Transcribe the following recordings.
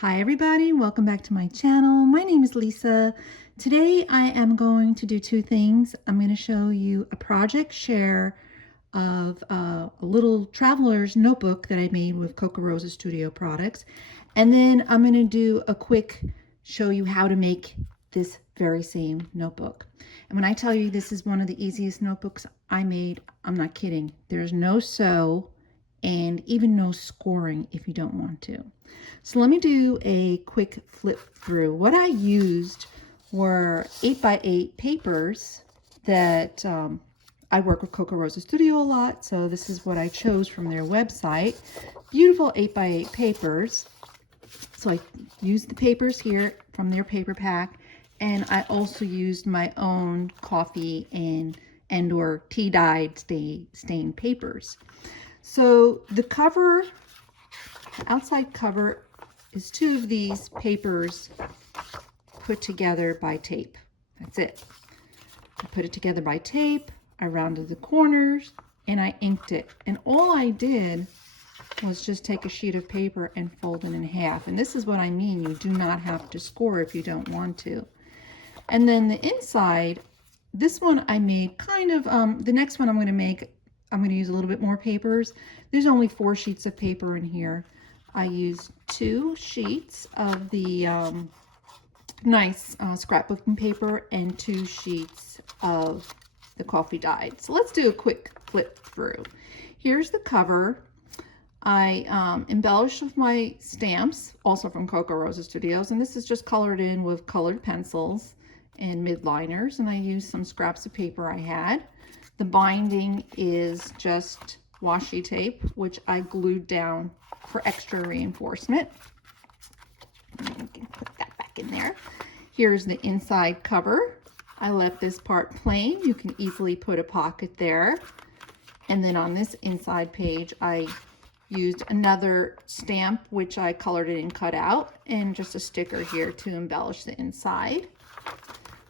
Hi everybody, welcome back to my channel. My name is Lisa. Today I am going to do two things. I'm going to show you a project share of a little traveler's notebook that I made with Coco Rosa Studio products. And then I'm going to do a quick show you how to make this very same notebook. And when I tell you this is one of the easiest notebooks I made, I'm not kidding. There's no sew and even no scoring if you don't want to. So let me do a quick flip through. What I used were 8x8 papers that I work with Coco Rosa Studio a lot, so this is what I chose from their website. Beautiful 8x8 papers. So I used the papers here from their paper pack, and I also used my own coffee and or tea dyed stained papers. So the cover, outside cover, is two of these papers put together by tape. That's it. I put it together by tape, I rounded the corners, and I inked it. And all I did was just take a sheet of paper and fold it in half. And this is what I mean, you do not have to score if you don't want to. And then the inside, this one I made kind of, the next one I'm going to make, I'm going to use a little bit more papers. There's only 4 sheets of paper in here. I used 2 sheets of the nice scrapbooking paper and 2 sheets of the coffee dyed. So let's do a quick flip through. Here's the cover. I embellished with my stamps, also from Coco Rosa Studios, and this is just colored in with colored pencils and midliners, and I used some scraps of paper I had. The binding is just washi tape, which I glued down for extra reinforcement. You can put that back in there. Here's the inside cover. I left this part plain. You can easily put a pocket there. And then on this inside page, I used another stamp, which I colored it and cut out, and just a sticker here to embellish the inside.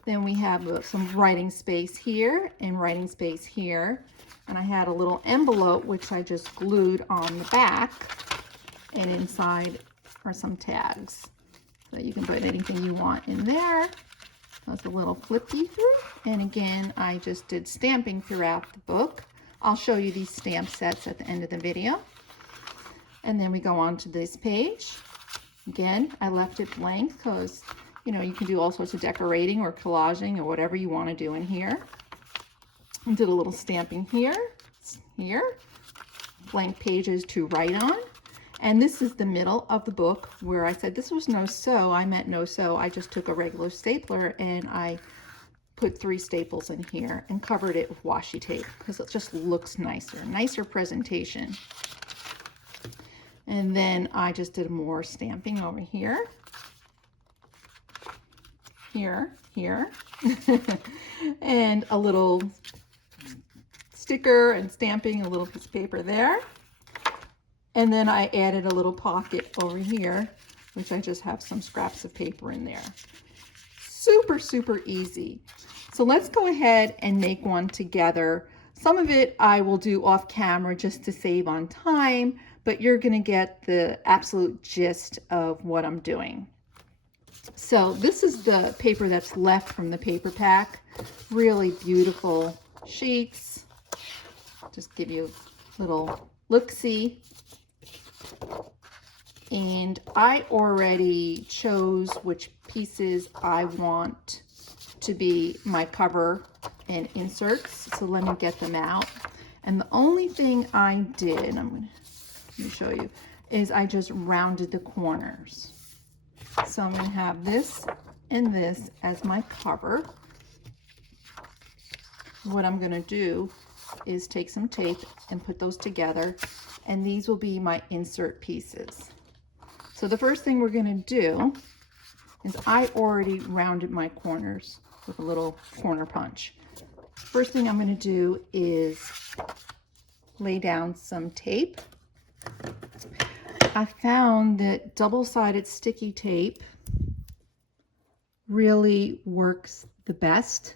Then we have some writing space here and writing space here. And I had a little envelope, which I just glued on the back, and inside are some tags. So you can put anything you want in there. That's a little flippy through. And again, I just did stamping throughout the book. I'll show you these stamp sets at the end of the video. And then we go on to this page. Again, I left it blank because, you know, you can do all sorts of decorating or collaging or whatever you want to do in here. I did a little stamping here, blank pages to write on. And this is the middle of the book where I said this was no sew. I meant no sew. I just took a regular stapler and I put 3 staples in here and covered it with washi tape because it just looks nicer presentation. And then I just did more stamping over here, here, and a little sticker and stamping, a little piece of paper there. And then I added a little pocket over here, which I just have some scraps of paper in there. Super easy. So let's go ahead and make one together. Some of it I will do off camera just to save on time, but you're going to get the absolute gist of what I'm doing. So this is the paper that's left from the paper pack. Really beautiful sheets. Just give you a little look-see. And I already chose which pieces I want to be my cover and inserts. So let me get them out. And the only thing I did, let me show you, is I just rounded the corners. So I'm going to have this and this as my cover. What I'm going to do is take some tape and put those together, and these will be my insert pieces. So the first thing we're going to do is I already rounded my corners with a little corner punch. First thing I'm going to do is lay down some tape. I found that double-sided sticky tape really works the best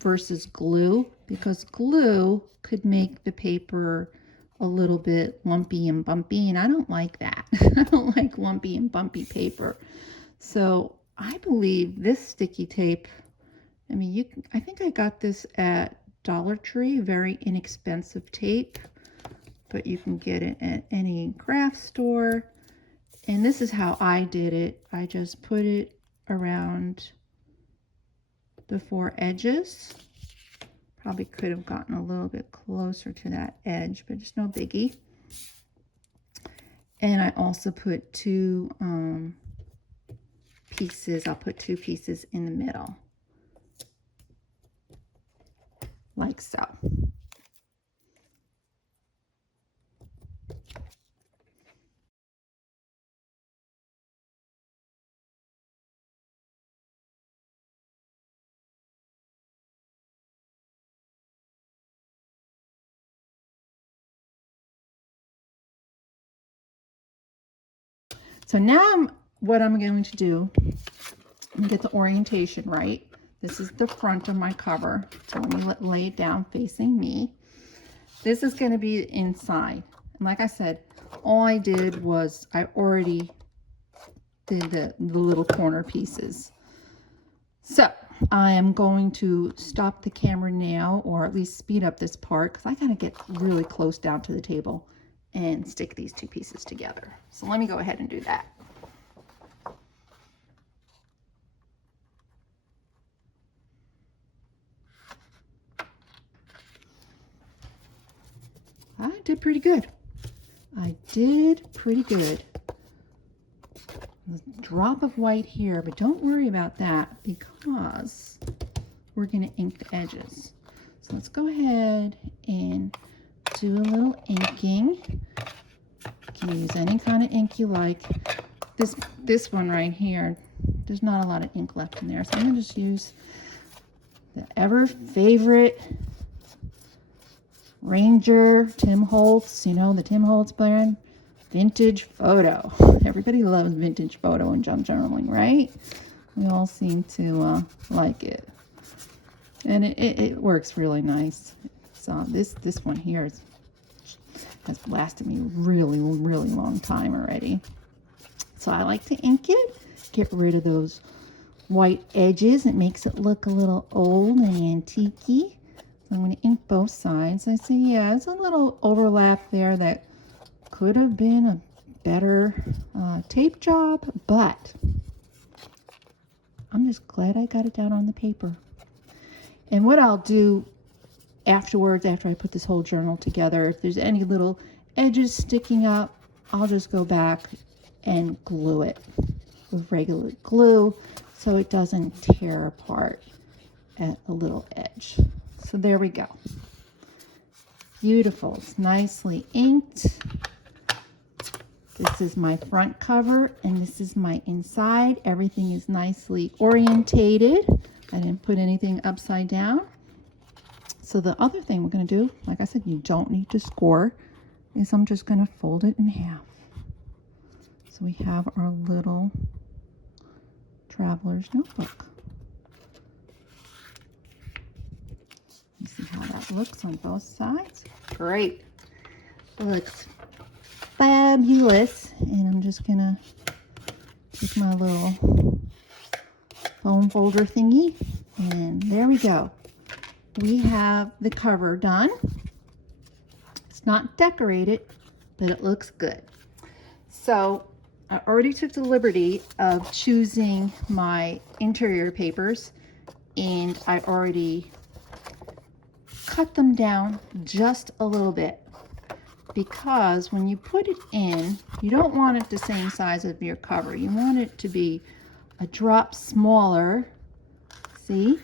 versus glue, because glue could make the paper a little bit lumpy and bumpy, and I don't like that. I don't like lumpy and bumpy paper. So I believe this sticky tape, I mean, I think I got this at Dollar Tree, very inexpensive tape, but you can get it at any craft store. And this is how I did it. I just put it around the 4 edges. Probably could have gotten a little bit closer to that edge, but it's no biggie. And I also put 2 pieces. I'll put 2 pieces in the middle, like so. So now what I'm going to do, I'm get the orientation right. This is the front of my cover. So let me lay it down facing me. This is going to be inside. And like I said, all I did was I already did the little corner pieces. So I am going to stop the camera now, or at least speed up this part, because I got to get really close down to the table and stick these 2 pieces together. So let me go ahead and do that. I did pretty good. I did pretty good. A drop of white here, but don't worry about that because we're going to ink the edges. So let's go ahead and do a little inking. You can use any kind of ink you like. This one right here, there's not a lot of ink left in there, so I'm going to just use the ever favorite Ranger Tim Holtz, you know, the Tim Holtz brand, Vintage Photo. Everybody loves Vintage Photo and junk journaling, right? We all seem to like it. And it works really nice. So this one here has lasted me really, really long time already. So I like to ink it, get rid of those white edges. It makes it look a little old and antique-y. So I'm going to ink both sides. I see, yeah, it's a little overlap there that could have been a better tape job, but I'm just glad I got it down on the paper. And what I'll do afterwards, after I put this whole journal together, if there's any little edges sticking up, I'll just go back and glue it with regular glue so it doesn't tear apart at a little edge. So there we go. Beautiful. It's nicely inked. This is my front cover and this is my inside. Everything is nicely orientated. I didn't put anything upside down. So the other thing we're going to do, like I said, you don't need to score, is I'm just going to fold it in half. So we have our little traveler's notebook. You see how that looks on both sides? Great. It looks fabulous. And I'm just going to take my little foam folder thingy. And there we go. We have the cover done. It's not decorated, but it looks good. So I already took the liberty of choosing my interior papers, and I already cut them down just a little bit, because when you put it in, you don't want it the same size as your cover. You want it to be a drop smaller. See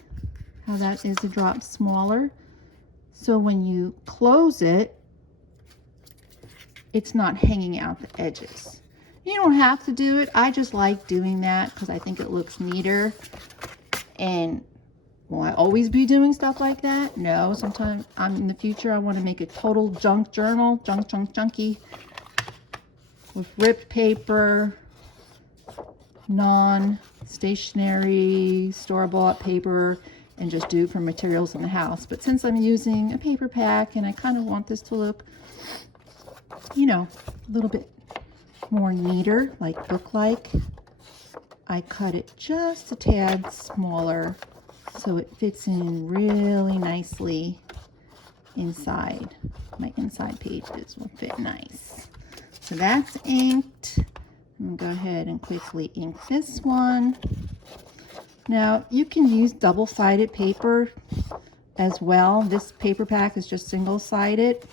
how that is a drop smaller? So when you close it, it's not hanging out the edges. You don't have to do it. I just like doing that because I think it looks neater. And will I always be doing stuff like that? No, sometimes in the future I want to make a total junk journal, junky, with ripped paper, non-stationary, store-bought paper, and just do for materials in the house. But since I'm using a paper pack and I kind of want this to look you know, a little bit more neater, like book-like, I cut it just a tad smaller so it fits in really nicely inside. My inside pages will fit nice. So that's inked. I'm going to go ahead and quickly ink this one. Now you can use double-sided paper as well. This paper pack is just single-sided,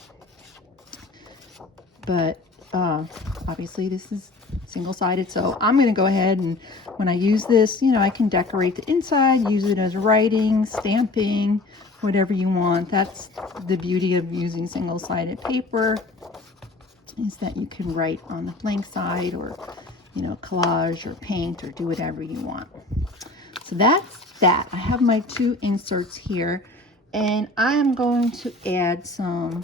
but obviously this is single-sided, so I'm going to go ahead and when I use this, you know, I can decorate the inside, use it as writing, stamping, whatever you want. That's the beauty of using single-sided paper, is that you can write on the blank side, or, you know, collage or paint or do whatever you want. So that's that. I have my 2 inserts here, and I am going to add some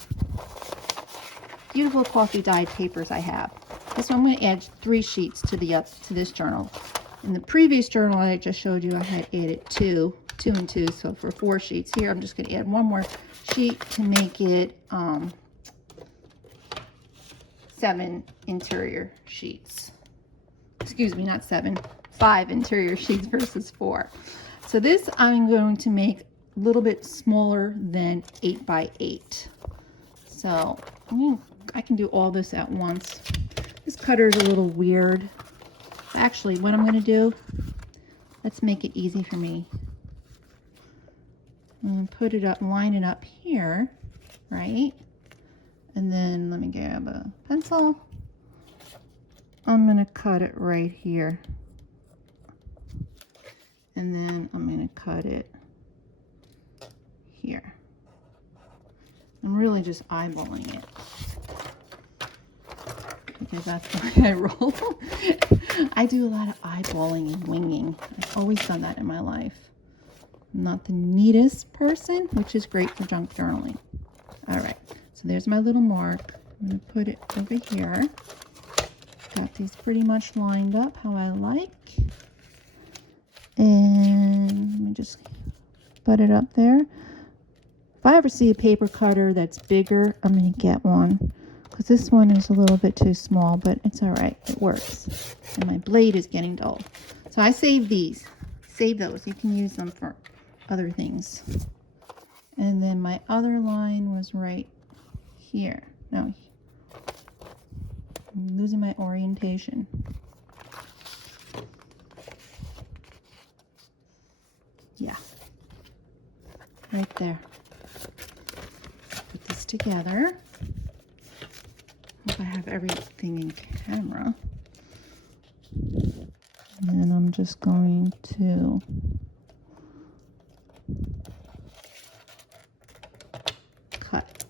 beautiful coffee dyed papers I have. This one I'm going to add 3 sheets to this journal. In the previous journal I just showed you, I had added 2 and 2, so for 4 sheets. Here I'm just going to add 1 more sheet to make it 7 interior sheets. Excuse me, not 7, 5 interior sheets versus 4. So this I'm going to make a little bit smaller than 8 by 8. So I can do all this at once. This cutter is a little weird. Actually, what I'm going to do, let's make it easy for me. I'm going to put it up, line it up here, right? And then let me grab a pencil. I'm going to cut it right here. And then I'm going to cut it here. I'm really just eyeballing it, because that's the way I roll. I do a lot of eyeballing and winging. I've always done that in my life. I'm not the neatest person, which is great for junk journaling. All right, so there's my little mark. I'm going to put it over here. Got these pretty much lined up how I like. And let me just put it up there. If I ever see a paper cutter that's bigger, I'm going to get one, because this one is a little bit too small, but it's all right. It works. And my blade is getting dull. So I save these. Save those. You can use them for other things. And then my other line was right here. No, I'm losing my orientation. Yeah. Right there. Put this together. Hope I have everything in camera. And then I'm just going to cut.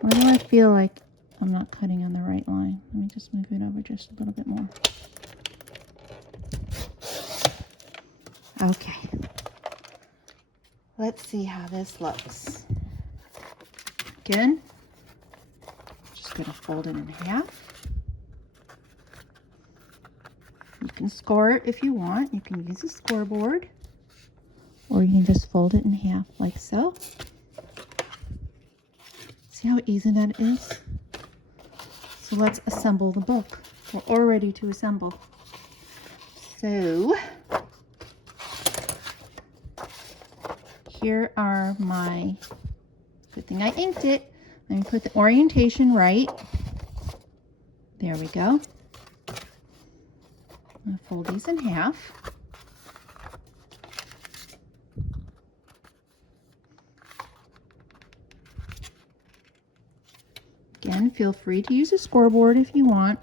Why do I feel like I'm not cutting on the right line? Let me just move it over just a little bit more. Okay. Let's see how this looks. Again, just going to fold it in half. You can score it if you want. You can use a scoreboard, or you can just fold it in half like so. See how easy that is? So let's assemble the book. We're all ready to assemble. So here are my, good thing I inked it. Let me put the orientation right. There we go. I'm going to fold these in half. Again, feel free to use a scoreboard if you want.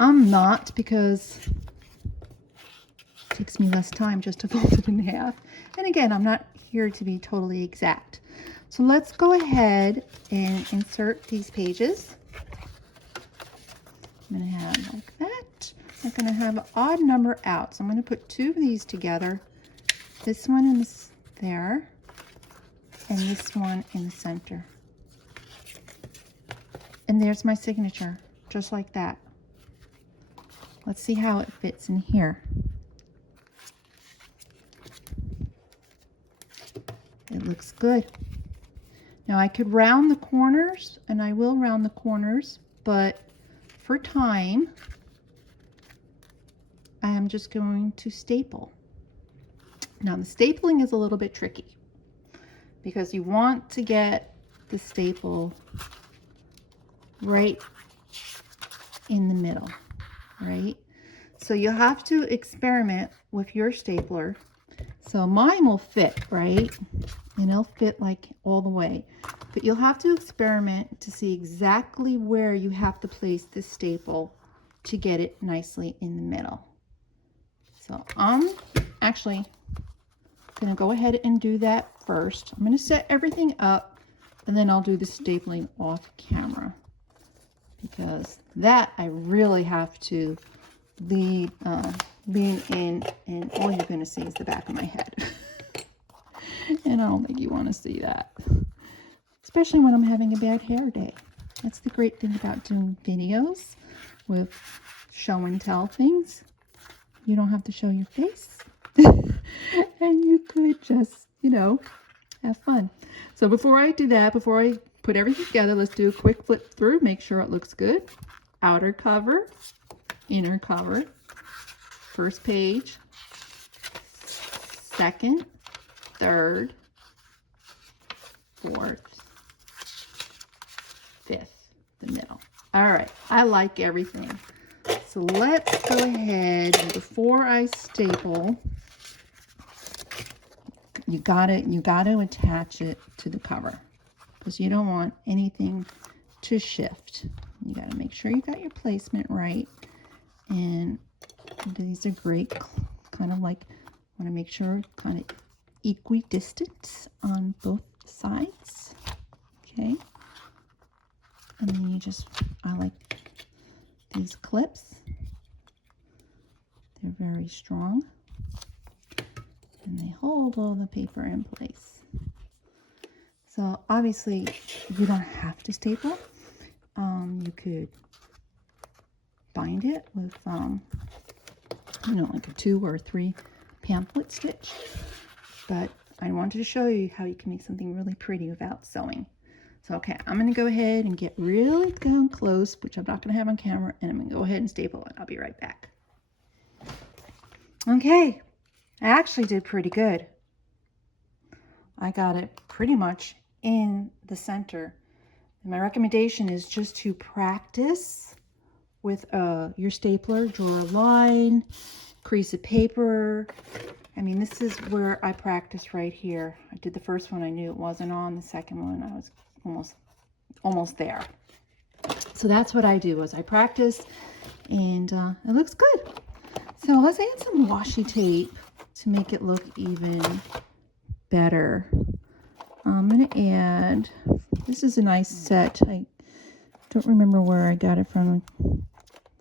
I'm not, because it takes me less time just to fold it in half. And again, I'm not here to be totally exact. So let's go ahead and insert these pages. I'm going to have like that. I'm going to have an odd number out. So I'm going to put 2 of these together. This one in this there, and this one in the center. And there's my signature, just like that. Let's see how it fits in here. It looks good. Now I could round the corners, and I will round the corners, but for time, I am just going to staple. Now the stapling is a little bit tricky because you want to get the staple right in the middle, right? So you have to experiment with your stapler. So mine will fit, right? And it'll fit like all the way. But you'll have to experiment to see exactly where you have to place this staple to get it nicely in the middle. So I'm actually going to go ahead and do that first. I'm going to set everything up, and then I'll do the stapling off camera, because that I really have to lean in, and all you're going to see is the back of my head. And I don't think you want to see that, especially when I'm having a bad hair day. That's the great thing about doing videos with show and tell things. You don't have to show your face. And you could just, you know, have fun. So before I do that, before I put everything together, let's do a quick flip through, make sure it looks good. Outer cover, inner cover, first page, second, third, fourth, fifth, the middle. All right, I like everything. So let's go ahead, and before I staple, you gotta attach it to the cover, because you don't want anything to shift. You gotta make sure you got your placement right. And these are great, kind of like, want to make sure kind of equidistant on both sides. Okay. And then you just, I like these clips. They're very strong, and they hold all the paper in place. So obviously you don't have to staple. You could bind it with, you know, like a 2 or 3 pamphlet stitch. But I wanted to show you how you can make something really pretty without sewing. So, okay, I'm going to go ahead and get really down close, which I'm not going to have on camera, and I'm going to go ahead and staple it. I'll be right back. Okay, I actually did pretty good. I got it pretty much in the center. And my recommendation is just to practice with your stapler. Draw a line, crease of paper. I mean, this is where I practice right here. I did the first one, I knew it wasn't on. The second one, I was almost there. So that's what I do, is I practice, and it looks good. So let's add some washi tape to make it look even better. I'm going to add, this is a nice set. I don't remember where I got it from.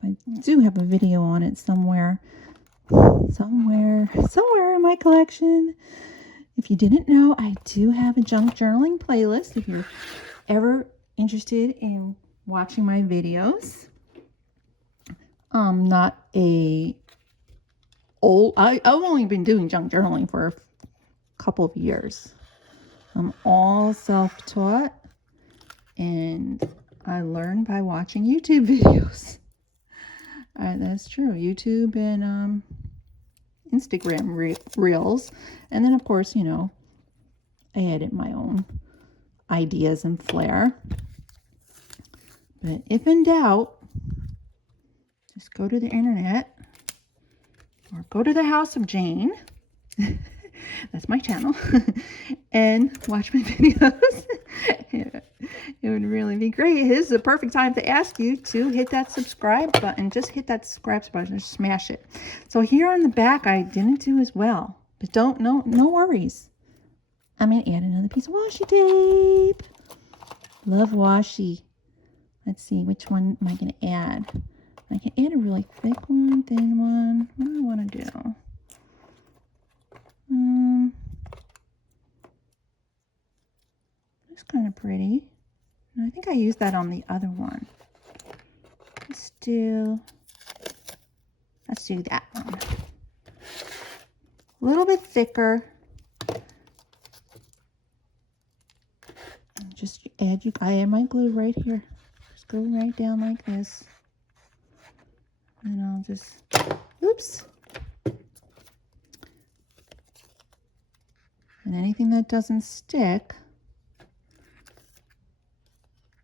I do have a video on it somewhere in my collection. If you didn't know, I do have a junk journaling playlist if you're ever interested in watching my videos. Not a old, I've only been doing junk journaling for a couple of years. I'm all self-taught, and I learned by watching YouTube videos. That's true. YouTube and Instagram reels. And then, of course, you know, I edit my own ideas and flair. But if in doubt, just go to the internet or go to the House of Jane. That's my channel. And watch my videos. It would really be great. This is the perfect time to ask you to hit that subscribe button. Just hit that subscribe button and smash it. So here on the back, I didn't do as well. But no worries. I'm going to add another piece of washi tape. Love washi. Let's see, which one am I going to add? I can add a really thick one, thin one. What do I want to do? It's kind of pretty. I think I used that on the other one. Let's do that one. A little bit thicker. I have my glue right here. Just go right down like this. And I'll just, oops. And anything that doesn't stick,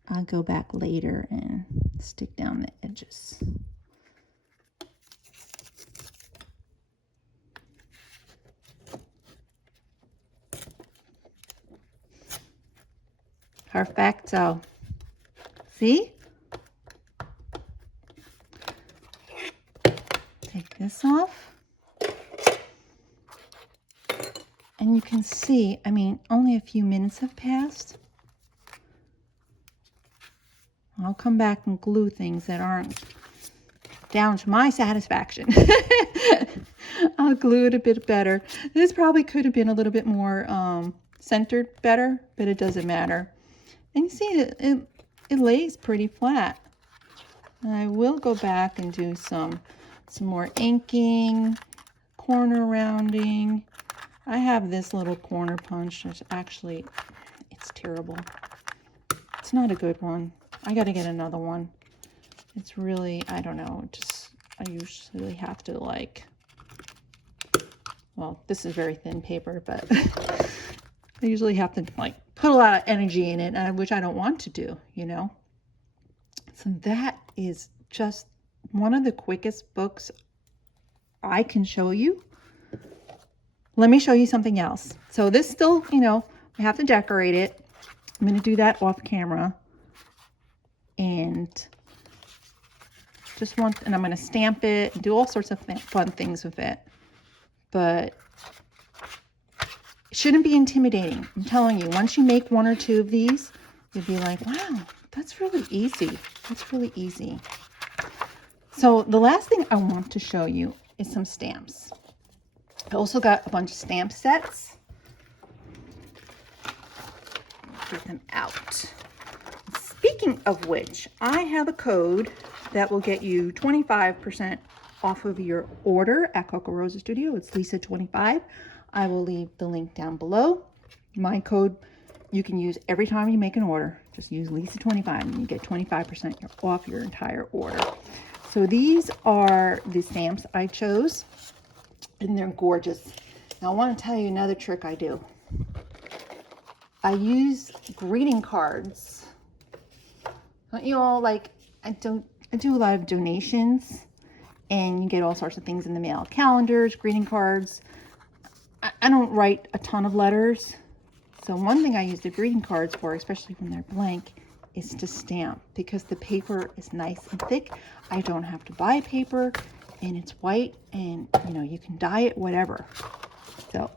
I'll go back later and stick down the edges. Perfecto. See? Take this off. And you can see, I mean, only a few minutes have passed. I'll come back and glue things that aren't down to my satisfaction. I'll glue it a bit better. This probably could have been a little bit more centered better, but it doesn't matter. And you see it lays pretty flat. And I will go back and do some more inking, corner rounding. I have this little corner punch. It's actually, it's terrible. It's not a good one. I got to get another one. It's really, I don't know, just, I usually have to like, well, this is very thin paper, but I usually have to like put a lot of energy in it, which I don't want to do, you know. So that is just one of the quickest books I can show you. Let me show you something else. So this still, you know, I have to decorate it. I'm going to do that off camera. And I'm going to stamp it and do all sorts of fun things with it. But it shouldn't be intimidating. I'm telling you, once you make one or two of these, you'll be like, wow, that's really easy. That's really easy. So the last thing I want to show you is some stamps. I also got a bunch of stamp sets. Get them out. Speaking of which, I have a code that will get you 25% off of your order at Coco Rosa Studio. It's Lisa25. I will leave the link down below. My code you can use every time you make an order. Just use Lisa25 and you get 25% off your entire order. So these are the stamps I chose, and they're gorgeous. Now I want to tell you another trick I do. I use greeting cards. You know, like I do a lot of donations, and you get all sorts of things in the mail. Calendars, greeting cards. I don't write a ton of letters. So one thing I use the greeting cards for, especially when they're blank, is to stamp, because the paper is nice and thick. I don't have to buy paper, and it's white, and you know, you can dye it whatever. So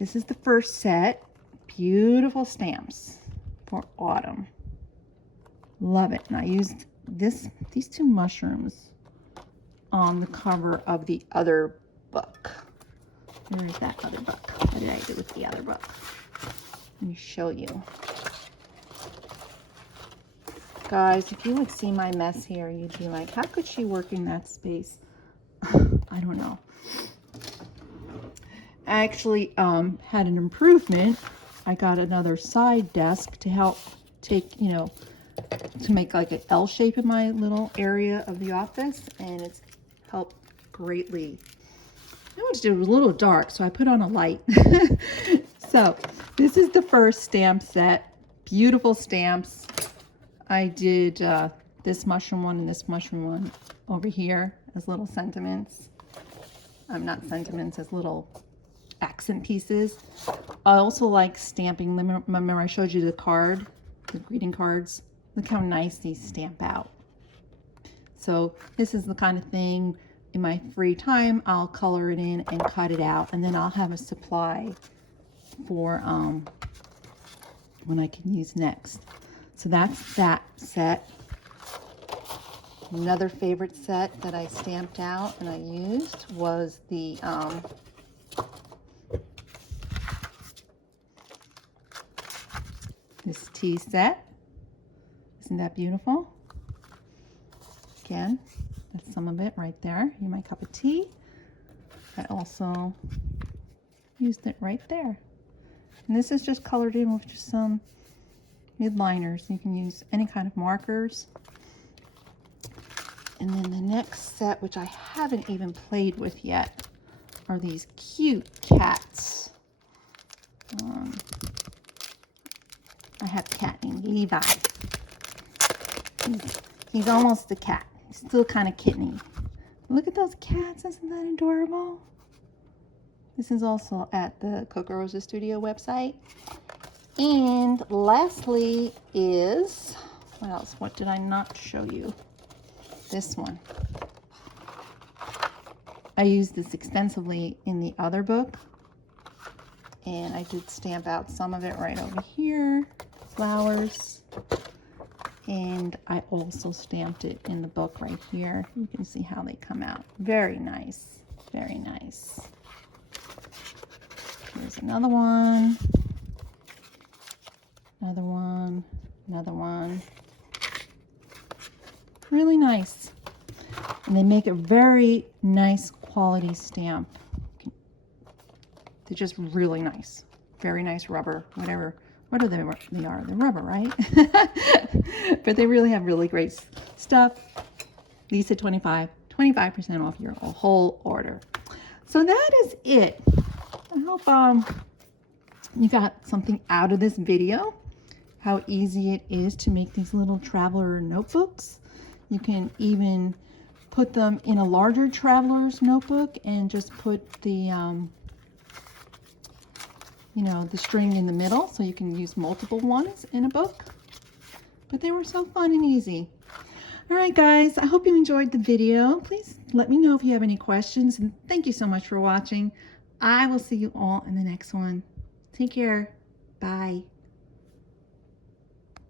this is the first set. Beautiful stamps for autumn. Love it. And I used these two mushrooms on the cover of the other book. Where is that other book? What did I do with the other book? Let me show you. Guys, if you would see my mess here, you'd be like, how could she work in that space? I don't know. I actually had an improvement. I got another side desk to help take, you know, to make like an L shape in my little area of the office, and it's helped greatly. I wanted to do it was a little dark, so I put on a light. So this is the first stamp set. Beautiful stamps. I did this mushroom one and this mushroom one over here as little sentiments. Not sentiments, as little accent pieces. I also like stamping. Remember I showed you the card, the greeting cards. Look how nice these stamp out. So this is the kind of thing in my free time I'll color it in and cut it out, and then I'll have a supply for when I can use next. So that's that set. Another favorite set that I stamped out and I used was the this tea set. Isn't that beautiful? Again, that's some of it right there. Here's my cup of tea. I also used it right there. And this is just colored in with just some midliners. You can use any kind of markers. And then the next set, which I haven't even played with yet, are these cute cats. I have a cat named Levi. He's almost a cat. He's still kind of kitteny. Look at those cats. Isn't that adorable? This is also at the Coco Rosa Studio website. And lastly is, what else? What did I not show you? This one. I used this extensively in the other book, and I did stamp out some of it right over here, flowers, and I also stamped it in the book right here. You can see how they come out. Very nice, very nice. Here's another one, another one, another one. Really nice. And they make a very nice quality stamp. They're just really nice. Very nice rubber, whatever. What are they? They are. They're rubber, right? But they really have really great stuff. Lisa 25% off your whole order. So that is it. I hope you got something out of this video. How easy it is to make these little traveler notebooks. You can even put them in a larger traveler's notebook and just put the, you know, the string in the middle, so you can use multiple ones in a book. But they were so fun and easy. All right, guys, I hope you enjoyed the video. Please let me know if you have any questions, and thank you so much for watching. I will see you all in the next one. Take care. Bye.